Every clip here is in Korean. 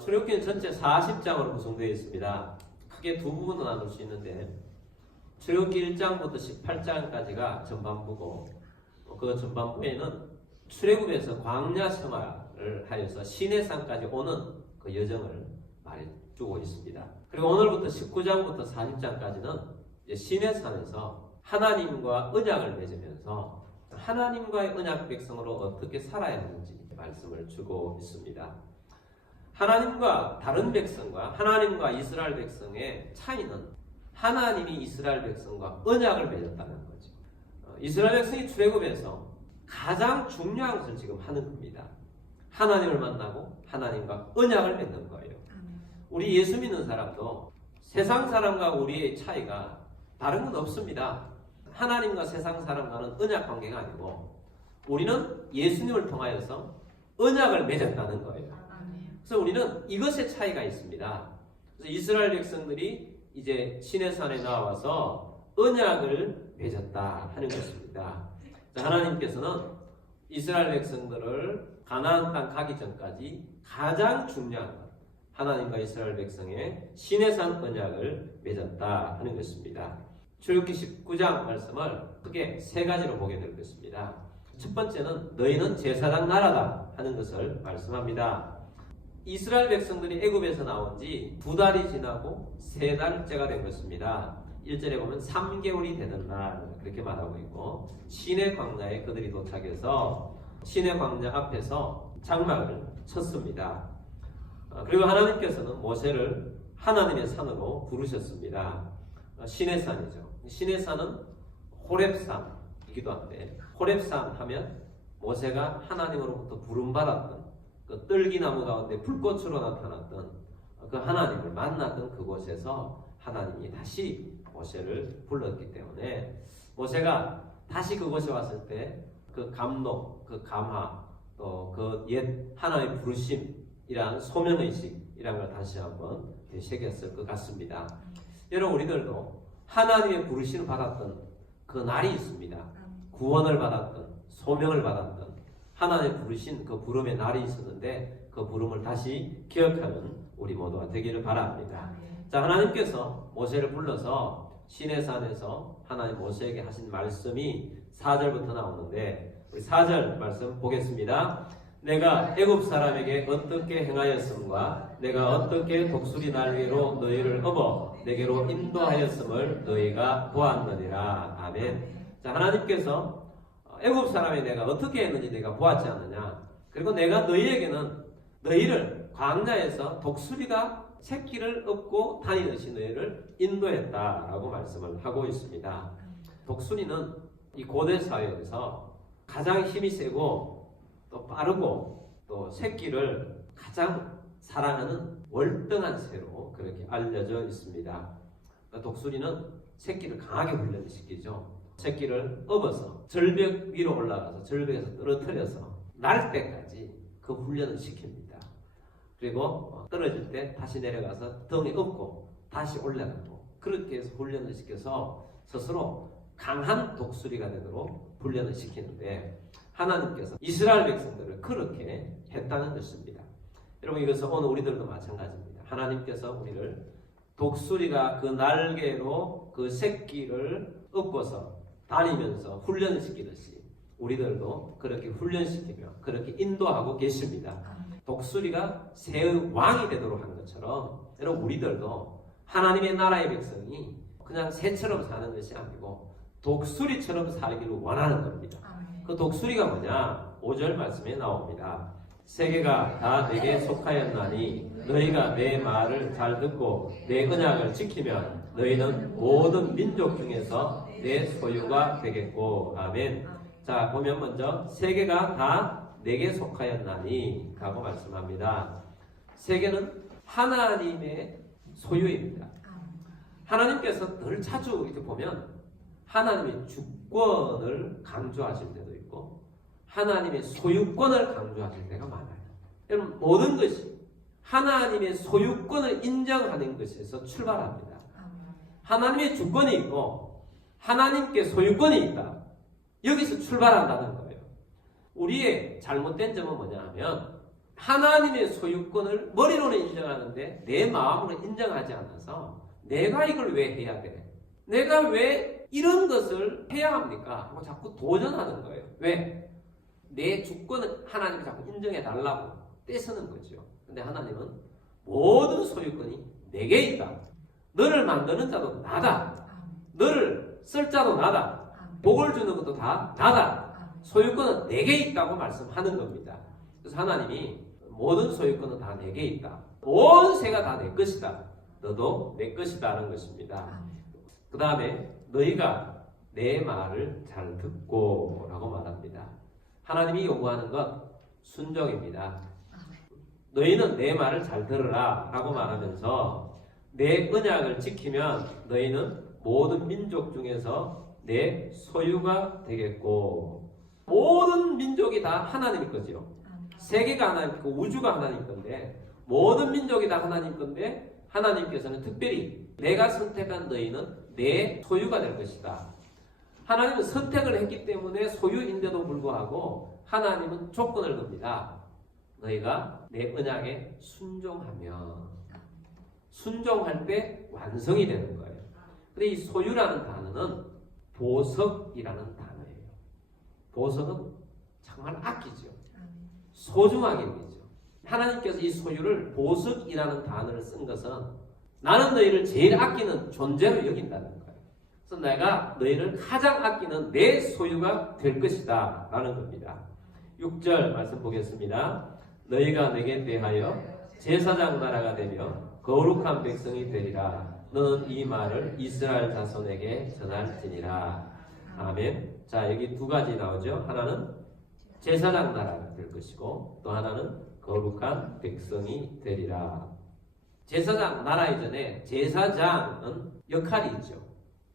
출애굽기는 전체 40장으로 구성되어 있습니다. 크게 두 부분으로 나눌 수 있는데 출애굽기 1장부터 18장까지가 전반부고 그 전반부에는 출애굽에서 광야 생활을 하여서 시내산까지 오는 그 여정을 말해주고 있습니다. 그리고 오늘부터 19장부터 40장까지는 시내산에서 하나님과 언약을 맺으면서 하나님과의 언약 백성으로 어떻게 살아야 하는지 말씀을 주고 있습니다. 하나님과 다른 백성과 하나님과 이스라엘 백성의 차이는 하나님이 이스라엘 백성과 언약을 맺었다는 거죠. 이스라엘 백성이 출애굽에서 가장 중요한 것을 지금 하는 겁니다. 하나님을 만나고 하나님과 언약을 맺는 거예요. 우리 예수 믿는 사람도 세상 사람과 우리의 차이가 다른 건 없습니다. 하나님과 세상 사람과는 언약 관계가 아니고 우리는 예수님을 통하여서 언약을 맺었다는 거예요. 그래서 우리는 이것의 차이가 있습니다. 그래서 이스라엘 백성들이 이제 시내산에 나와서 언약을 맺었다 하는 것입니다. 하나님께서는 이스라엘 백성들을 가나안 땅 가기 전까지 가장 중요한 것, 하나님과 이스라엘 백성의 시내산 언약을 맺었다 하는 것입니다. 출애굽기 19장 말씀을 크게 세 가지로 보게 될 것입니다. 첫 번째는 너희는 제사장 나라다 하는 것을 말씀합니다. 이스라엘 백성들이 애굽에서 나온 지 2달이 지나고 3달째가 된 것입니다. 1절에 보면 3개월이 되는 날 그렇게 말하고 있고 시내 광야에 그들이 도착해서 시내 광야 앞에서 장막을 쳤습니다. 그리고 하나님께서는 모세를 하나님의 산으로 부르셨습니다. 시내산이죠. 시내산은 호렙산이기도 한데 호렙산 하면 모세가 하나님으로부터 부름받았던 그 떨기나무 가운데 불꽃으로 나타났던 그 하나님을 만났던 그곳에서 하나님이 다시 모세를 불렀기 때문에 모세가 다시 그곳에 왔을 때 그 감동, 그 감화, 또 그 옛 하나님의 부르심이란 소명의식이란 걸 다시 한번 되새겼을 것 같습니다. 여러분 우리들도 하나님의 부르심을 받았던 그 날이 있습니다. 구원을 받았던 소명을 받았던 하나님의 부르신 그 부름의 날이 있었는데 그 부름을 다시 기억하는 우리 모두가 되기를 바랍니다. 자, 하나님께서 모세를 불러서 시내산에서 하나님 모세에게 하신 말씀이 4절부터 나오는데 우리 4절 말씀 보겠습니다. 내가 애굽 사람에게 어떻게 행하였음과 내가 어떻게 독수리 날개로 너희를 업어 내게로 인도하였음을 너희가 보았느니라. 아멘. 자, 하나님께서 애굽 사람에 내가 어떻게 했는지 내가 보았지 않느냐. 그리고 내가 너희에게는 너희를 광야에서 독수리가 새끼를 업고 다니듯이 너희를 인도했다라고 말씀을 하고 있습니다. 독수리는 이 고대 사회에서 가장 힘이 세고 또 빠르고 또 새끼를 가장 사랑하는 월등한 새로 그렇게 알려져 있습니다. 독수리는 새끼를 강하게 훈련시키죠. 새끼를 업어서 절벽 위로 올라가서 절벽에서 떨어뜨려서 날 때까지 그 훈련을 시킵니다. 그리고 떨어질 때 다시 내려가서 등에 업고 다시 올라가고 그렇게 해서 훈련을 시켜서 스스로 강한 독수리가 되도록 훈련을 시키는데 하나님께서 이스라엘 백성들을 그렇게 했다는 것입니다. 여러분 이것은 오늘 우리들도 마찬가지입니다. 하나님께서 우리를 독수리가 그 날개로 그 새끼를 업고서 다니면서 훈련을 시키듯이 우리들도 그렇게 훈련시키며 그렇게 인도하고 계십니다. 독수리가 새의 왕이 되도록 한 것처럼 여러분 우리들도 하나님의 나라의 백성이 그냥 새처럼 사는 것이 아니고 독수리처럼 살기를 원하는 겁니다. 그 독수리가 뭐냐? 5절 말씀에 나옵니다. 세계가 다 내게 속하였나니 너희가 내 말을 잘 듣고 내 언약을 지키면 너희는 모든 민족 중에서 내 소유가 되겠고. 아멘. 자, 보면 먼저 세계가 다 내게 속하였나니 라고 말씀합니다. 세계는 하나님의 소유입니다. 하나님께서 늘 자주 이렇게 보면 하나님의 주권을 강조하실 때도 있고 하나님의 소유권을 강조하실 때가 많아요. 여러분 모든 것이 하나님의 소유권을 인정하는 것에서 출발합니다. 하나님의 주권이 있고 하나님께 소유권이 있다. 여기서 출발한다는 거예요. 우리의 잘못된 점은 뭐냐 하면 하나님의 소유권을 머리로는 인정하는데 내 마음으로 인정하지 않아서 내가 이걸 왜 해야 돼? 내가 왜 이런 것을 해야 합니까? 하고 자꾸 도전하는 거예요. 왜? 내 주권을 하나님이 자꾸 인정해 달라고 떼쓰는 거죠. 근데 하나님은 모든 소유권이 내게 있다. 너를 만드는 자도 나다. 너를 쓸 자도 나다. 복을 주는 것도 다 나다. 소유권은 내게 있다고 말씀하는 겁니다. 그래서 하나님이 모든 소유권은 다 내게 있다. 온 세가 다 내 것이다. 너도 내 것이다는 것입니다. 그 다음에 너희가 내 말을 잘 듣고 라고 말합니다. 하나님이 요구하는 것 순종입니다. 너희는 내 말을 잘 들으라 라고 말하면서 내 언약을 지키면 너희는 모든 민족 중에서 내 소유가 되겠고, 모든 민족이 다 하나님 거죠. 세계가 하나님 거, 우주가 하나님 건데 모든 민족이 다 하나님 건데 하나님께서는 특별히 내가 선택한 너희는 내 소유가 될 것이다. 하나님은 선택을 했기 때문에 소유인데도 불구하고 하나님은 조건을 겁니다. 너희가 내 언약에 순종할 때 완성이 되는 거예요. 근데 이 소유라는 단어는 보석이라는 단어예요. 보석은 정말 아끼죠. 소중하게 여기죠. 하나님께서 이 소유를 보석이라는 단어를 쓴 것은 나는 너희를 제일 아끼는 존재로 여긴다는 거예요. 그래서 내가 너희를 가장 아끼는 내 소유가 될 것이다 라는 겁니다. 6절 말씀 보겠습니다. 너희가 내게 대하여 제사장 나라가 되며 거룩한 백성이 되리라. 너는 이 말을 이스라엘 자손에게 전할지니라. 아멘. 자, 여기 두 가지 나오죠. 하나는 제사장 나라가 될 것이고 또 하나는 거룩한 백성이 되리라. 제사장 나라 이전에 제사장은 역할이 있죠.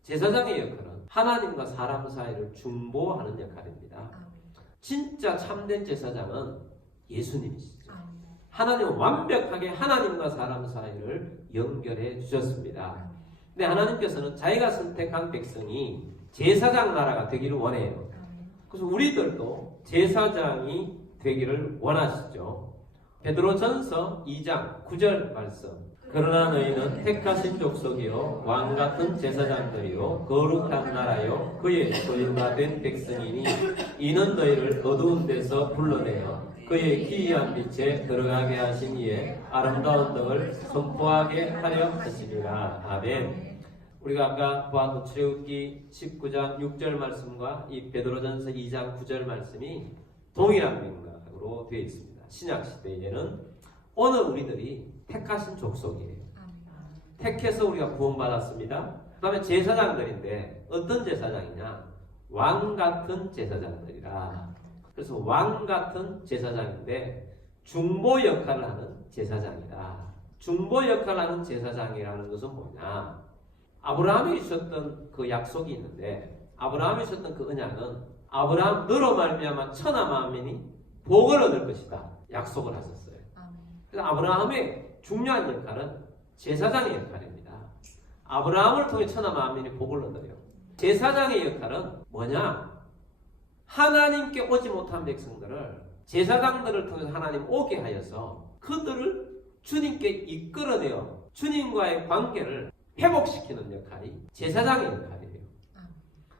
제사장의 역할은 하나님과 사람 사이를 중보하는 역할입니다. 진짜 참된 제사장은 예수님이시죠. 하나님은 완벽하게 하나님과 사람 사이를 연결해 주셨습니다. 근데 하나님께서는 자기가 선택한 백성이 제사장 나라가 되기를 원해요. 그래서 우리들도 제사장이 되기를 원하시죠. 베드로전서 2장 9절 말씀. 그러나 너희는 택하신 족속이요 왕같은 제사장들이요 거룩한 나라요 그의 소유가 된 백성이니 이는 너희를 어두운 데서 불러내어 그의 기이한 빛에 들어가게 하신 이의 아름다운 덕을 선포하게 하려 하시니라. 아멘. 우리가 아까 보았던 출애굽기 19장 6절 말씀과 이 베드로전서 2장 9절 말씀이 동일한 맥락으로 되어 있습니다. 신약 시대에는 오늘 우리들이 택하신 족속이에요. 택해서 우리가 구원받았습니다. 그 다음에 제사장들인데 어떤 제사장이냐? 왕같은 제사장들이라. 그래서 왕같은 제사장인데 중보 역할을 하는 제사장이다. 중보 역할을 하는 제사장이라는 것은 뭐냐? 아브라함이 주셨던 그 약속이 있는데 아브라함이 주셨던 그 언약은 아브라함 너로 말미암아 천하 만민이 복을 얻을 것이다. 약속을 하셨어요. 그래서 아브라함의 중요한 역할은 제사장의 역할입니다. 아브라함을 통해 천하 만민이 복을 얻어요. 제사장의 역할은 뭐냐? 하나님께 오지 못한 백성들을 제사장들을 통해서 하나님 오게 하여서 그들을 주님께 이끌어내어 주님과의 관계를 회복시키는 역할이 제사장의 역할이에요.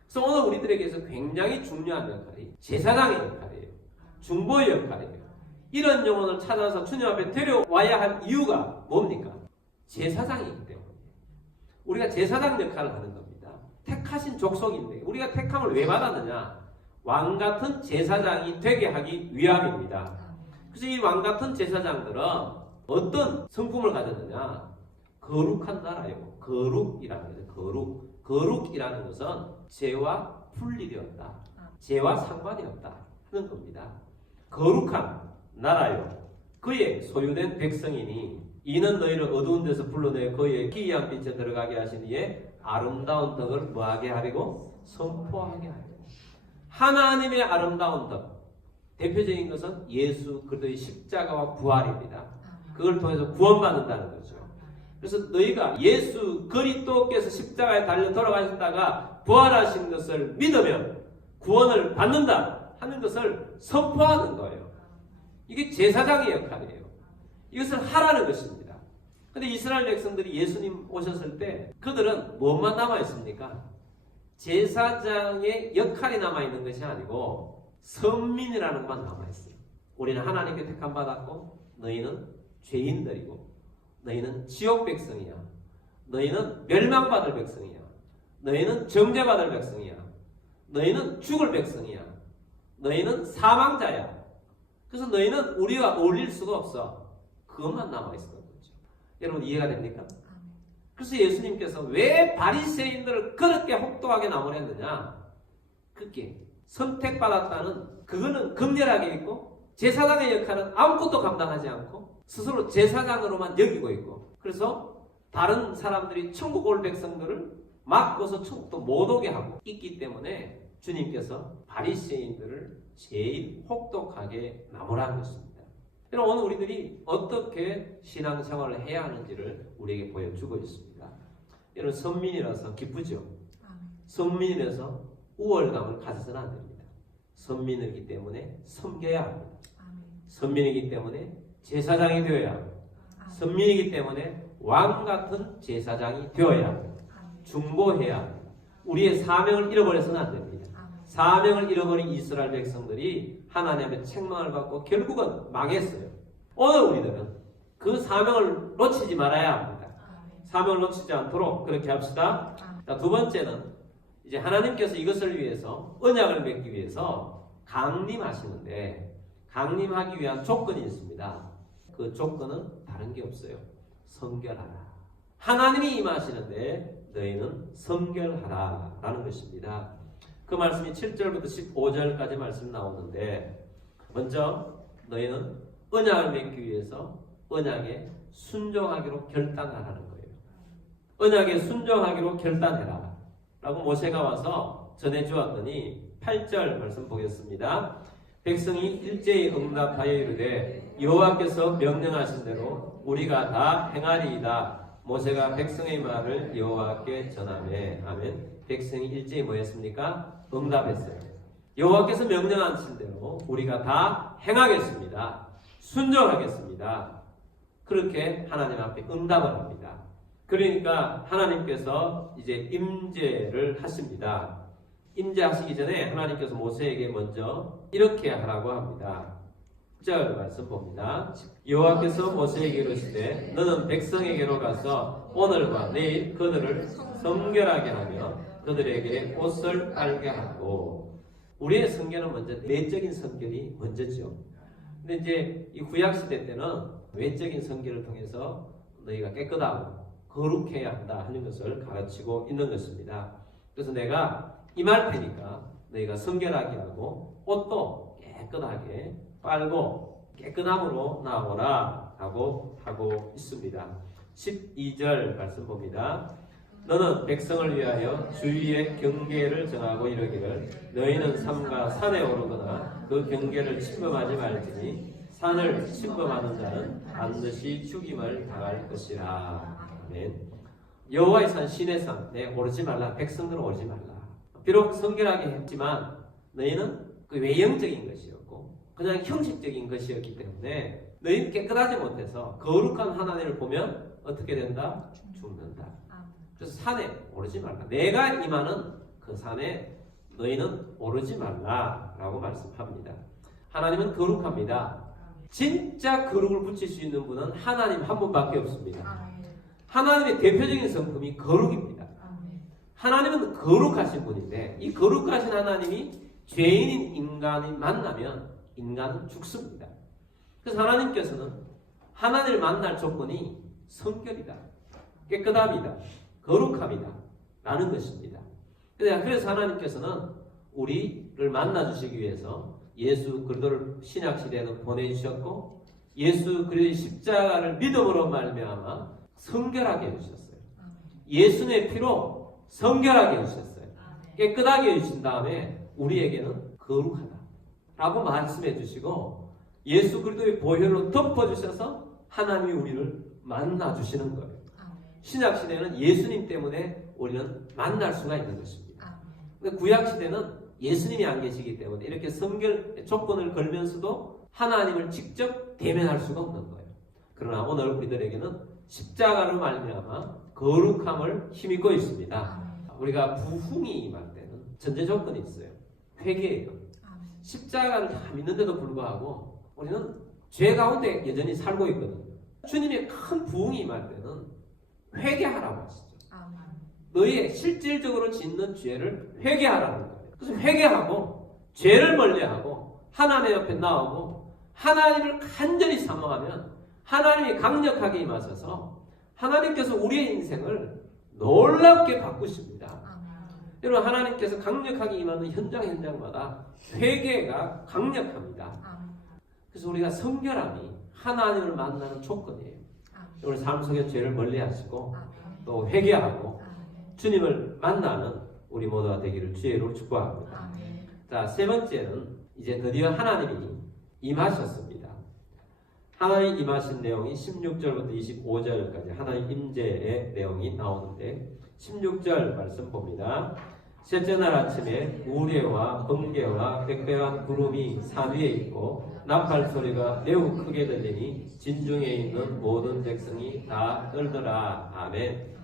그래서 오늘 우리들에게서 굉장히 중요한 역할이 제사장의 역할이에요. 중보의 역할이에요. 이런 영혼을 찾아서 주님 앞에 데려와야 할 이유가 뭡니까? 제사장이기 때문에. 우리가 제사장 역할을 하는 겁니다. 택하신 족속인데 우리가 택함을 왜 받았느냐? 왕같은 제사장이 되게 하기 위함입니다. 그래서 이 왕같은 제사장들은 어떤 성품을 가졌느냐? 거룩한 나라요. 거룩이라는 거죠. 거룩이라는 것은 죄와 분리되었다. 죄와 상관이 없다 하는 겁니다. 거룩한 나라요. 그의 소유된 백성이니 이는 너희를 어두운 데서 불러내 그의 기이한 빛에 들어가게 하신 이의 아름다운 덕을 뭐하게 하리고? 선포하게 하리고. 하나님의 아름다운 덕. 대표적인 것은 예수 그리스도의 십자가와 부활입니다. 그걸 통해서 구원받는다는 거죠. 그래서 너희가 예수 그리스도께서 십자가에 달려 돌아가셨다가 부활하신 것을 믿으면 구원을 받는다 하는 것을 선포하는 거예요. 이게 제사장의 역할이에요. 이것을 하라는 것입니다. 근데 이스라엘 백성들이 예수님 오셨을 때 그들은 뭐만 남아있습니까? 제사장의 역할이 남아있는 것이 아니고 선민이라는 것만 남아있어요. 우리는 하나님께 택함받았고 너희는 죄인들이고 너희는 지옥 백성이야. 너희는 멸망받을 백성이야. 너희는 정죄받을 백성이야. 너희는 죽을 백성이야. 너희는 사망자야. 그래서 너희는 우리와 어울릴 수가 없어. 그것만 남아있었던 거죠. 여러분 이해가 됩니까? 그래서 예수님께서 왜 바리새인들을 그렇게 혹독하게 나무랬느냐? 그게 선택받았다는 그거는 극렬하게 있고 제사장의 역할은 아무것도 감당하지 않고 스스로 제사장으로만 여기고 있고 그래서 다른 사람들이 천국 올 백성들을 막고서 천국도 못 오게 하고 있기 때문에 주님께서 바리새인들을 제일 혹독하게 나무라는 것입니다. 오늘 우리들이 어떻게 신앙생활을 해야 하는지를 우리에게 보여주고 있습니다. 여러분 선민이라서 기쁘죠. 선민이라서 우월감을 가져서는 안 됩니다. 선민이기 때문에 섬겨야 합니다. 선민이기 때문에 제사장이 되어야 합니다. 선민이기 때문에 왕 같은 제사장이 되어야 합니다. 중보해야 합니다. 우리의 사명을 잃어버려서는 안 됩니다. 사명을 잃어버린 이스라엘 백성들이 하나님의 책망을 받고 결국은 망했어요. 오늘 우리들은 그 사명을 놓치지 말아야 합니다. 사명을 놓치지 않도록 그렇게 합시다. 자, 두 번째는 이제 하나님께서 이것을 위해서 언약을 맺기 위해서 강림하시는데 강림하기 위한 조건이 있습니다. 그 조건은 다른 게 없어요. 성결하라. 하나님이 임하시는데 너희는 성결하라 라는 것입니다. 그 말씀이 7절부터 15절까지 말씀 나오는데 먼저 너희는 언약을 맺기 위해서 언약에 순종하기로 결단하라는 거예요. 언약에 순종하기로 결단해라 라고 모세가 와서 전해주었더니 8절 말씀 보겠습니다. 백성이 일제히 응답하여 이르되 여호와께서 명령하신 대로 우리가 다 행하리이다. 모세가 백성의 말을 여호와께 전하매 아멘. 백성이 일제히 뭐 했습니까? 응답했어요. 여호와께서 명령하신 대로 우리가 다 행하겠습니다. 순종하겠습니다. 그렇게 하나님 앞에 응답을 합니다. 그러니까 하나님께서 이제 임재를 하십니다. 임재하시기 전에 하나님께서 모세에게 먼저 이렇게 하라고 합니다. 10절 말씀 봅니다. 여호와께서 모세에게 이르시되 너는 백성에게로 가서 오늘과 내일 그들을 성결하게 하며 그들에게 옷을 빨게 하고 우리의 성결은 먼저 내적인 성결이 먼저죠. 근데 이제 이 구약 시대 때는 외적인 성결을 통해서 너희가 깨끗하고 거룩해야 한다 하는 것을 가르치고 있는 것입니다. 그래서 내가 임할 테니까 너희가 성결하게 하고 옷도 깨끗하게 빨고 깨끗함으로 나오라 라고 하고 있습니다. 12절 말씀 봅니다. 너는 백성을 위하여 주위의 경계를 정하고 이르기를 너희는 삼가 산에 오르거나 그 경계를 침범하지 말지니 산을 침범하는 자는 반드시 죽임을 당할 것이라. 아멘. 여호와의 산 시내 산에 오르지 말라. 백성들은 오르지 말라. 비록 성결하게 했지만 너희는 그 외형적인 것이었고 그냥 형식적인 것이었기 때문에 너희는 깨끗하지 못해서 거룩한 하나님을 보면 어떻게 된다? 죽는다. 그래서 산에 오르지 말라. 내가 임하는 그 산에 너희는 오르지 말라라고 말씀합니다. 하나님은 거룩합니다. 진짜 거룩을 붙일 수 있는 분은 하나님 한 분밖에 없습니다. 하나님의 대표적인 성품이 거룩입니다. 하나님은 거룩하신 분인데 이 거룩하신 하나님이 죄인인 인간이 만나면 인간은 죽습니다. 그래서 하나님께서는 하나님을 만날 조건이 성결이다, 깨끗함이다, 거룩함이다 라는 것입니다. 그래서 하나님께서는 우리를 만나주시기 위해서 예수 그리스도를 신약시대에는 보내주셨고 예수 그리스도의 십자가를 믿음으로 말미암아 성결하게 해주셨어요. 예수의 피로 성결하게 해주셨어요. 깨끗하게 해주신 다음에 우리에게는 거룩하다 라고 말씀해 주시고 예수 그리스도의 보혈로 덮어주셔서 하나님이 우리를 만나주시는 거예요. 신약시대는 예수님 때문에 우리는 만날 수가 있는 것입니다. 근데 구약시대는 예수님이 안 계시기 때문에 이렇게 성결 조건을 걸면서도 하나님을 직접 대면할 수가 없는 거예요. 그러나 오늘 우리들에게는 십자가로 말미암아 거룩함을 힘입고 있습니다. 우리가 부흥이 임할 때는 전제 조건이 있어요. 회개예요. 십자가를 다 믿는데도 불구하고 우리는 죄 가운데 여전히 살고 있거든요. 주님의 큰 부흥이 임할 때는 회개하라고 하시죠. 너희의 실질적으로 짓는 죄를 회개하라는 거예요. 그래서 회개하고 죄를 멀리하고 하나님 옆에 나오고 하나님을 간절히 사모하면 하나님이 강력하게 임하셔서 하나님께서 우리의 인생을 놀랍게 바꾸십니다. 여러분, 하나님께서 강력하게 임하는 현장마다 회개가 강력합니다. 그래서 우리가 성결함이 하나님을 만나는 조건이에요. 우리 삶 속에 죄를 멀리하시고 또 회개하고 주님을 만나는 우리 모두가 되기를 주의로 축복합니다. 자, 세 번째는 이제 드디어 하나님이 임하셨습니다. 하나님 임하신 내용이 16절부터 25절까지 하나님 임재의 내용이 나오는데 16절 말씀 봅니다. 셋째 날 아침에 우레와 번개와 빽빽한 구름이 산 위에 있고 나팔 소리가 매우 크게 들리니 진중에 있는 모든 백성이 다 떨더라. 아멘.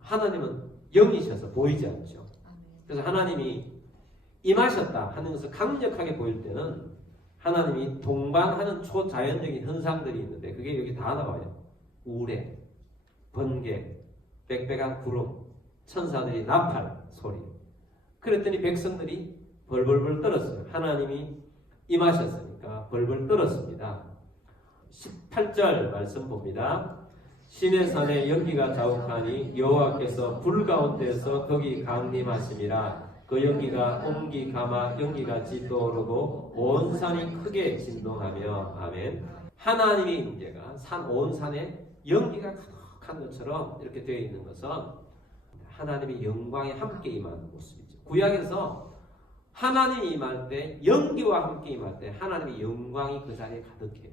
하나님은 영이셔서 보이지 않죠. 그래서 하나님이 임하셨다 하는 것을 강력하게 보일 때는 하나님이 동반하는 초자연적인 현상들이 있는데 그게 여기 다 나와요. 우레, 번개, 빽빽한 구름, 천사들이 나팔 소리. 그랬더니 백성들이 벌벌벌 떨었어요. 하나님이 임하셨으니까 벌벌 떨었습니다. 18절 말씀 봅니다. 시내 산에 연기가 자욱하니 여호와께서 불 가운데서 거기 강림하심이라. 그 연기가 옹기 가마 연기같이 떠오르고 온 산이 크게 진동하며. 아멘. 하나님의 임재가 온 산에 연기가 가득한 것처럼 이렇게 되어 있는 것은 하나님의 영광이 함께 임하는 모습이죠. 구약에서 하나님이 임할 때 연기와 함께 임할 때 하나님의 영광이 그 자리에 가득해요.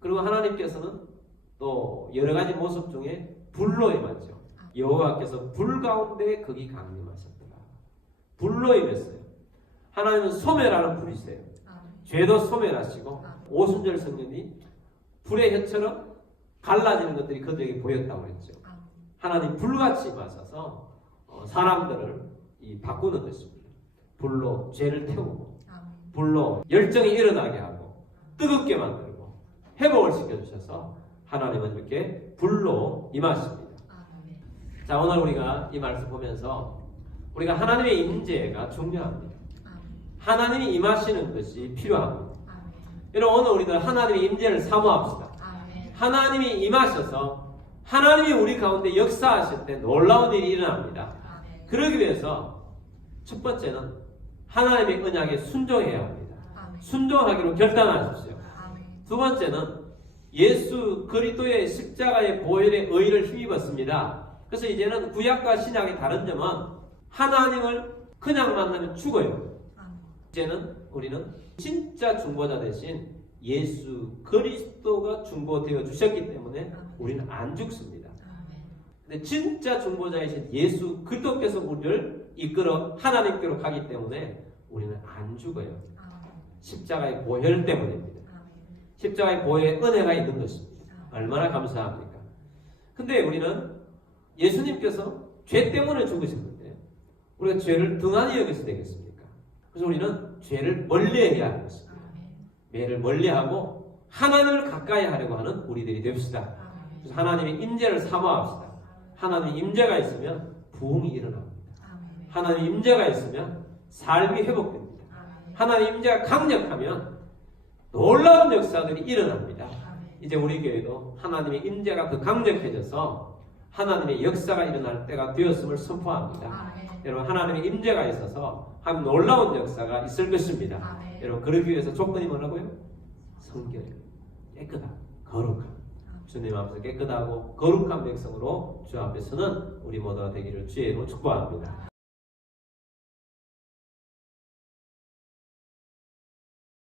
그리고 하나님께서는 또 여러 가지 모습 중에 불로 임하죠. 여호와께서 불 가운데 거기 강림하셨더라. 불로 임했어요. 하나님은 소멸하는 불이세요. 죄도 소멸하시고 오순절 성령이 불의 혀처럼 갈라지는 것들이 그들에게 보였다고 했죠. 하나님 불같이 임하셔서 사람들을 바꾸는 것입니다. 불로 죄를 태우고 불로 열정이 일어나게 하고 뜨겁게 만들고 회복을 시켜주셔서 하나님은 이렇게 불로 임하십니다. 자, 오늘 우리가 이 말씀 보면서 우리가 하나님의 임재가 중요합니다. 하나님이 임하시는 것이 필요합니다. 여러분, 오늘 우리들 하나님의 임재를 사모합시다. 하나님이 임하셔서 하나님이 우리 가운데 역사하실 때 놀라운 일이 일어납니다. 그러기 위해서 첫 번째는 하나님의 언약에 순종해야 합니다. 순종하기로 결단하십시오. 두 번째는 예수 그리스도의 십자가의 보혈의 의를 힘입었습니다. 그래서 이제는 구약과 신약의 다른 점은 하나님을 그냥 만나면 죽어요. 이제는 우리는 진짜 중보자 대신 예수 그리스도가 중보되어 주셨기 때문에 우리는 안 죽습니다. 근데 진짜 중보자이신 예수 그리스도께서 우리를 이끌어 하나님께로 가기 때문에 우리는 안 죽어요. 십자가의 보혈 때문입니다. 십자가의 보혈의 은혜가 있는 것입니다. 얼마나 감사합니까? 근데 우리는 예수님께서 죄 때문에 죽으셨는데 우리가 죄를 등한히 여기서 되겠습니까? 그래서 우리는 죄를 멀리해야 하는 것입니다. 죄를 멀리하고 하나님을 가까이 하려고 하는 우리들이 됩시다. 그래서 하나님의 임재를 사모합시다. 하나님의 임재가 있으면 부흥이 일어납니다. 하나님의 임재가 있으면 삶이 회복됩니다. 하나님의 임재가 강력하면 놀라운 역사들이 일어납니다. 이제 우리 교회도 하나님의 임재가 더 강력해져서 하나님의 역사가 일어날 때가 되었음을 선포합니다. 여러분, 하나님의 임재가 있어서 한 놀라운 역사가 있을 것입니다. 여러분, 그러기 위해서 조건이 뭐라고요? 성결, 깨끗함, 거룩함. 주님 앞에서 깨끗하고 거룩한 백성으로 주 앞에 서는 우리 모두가 되기를 주의로 축복합니다.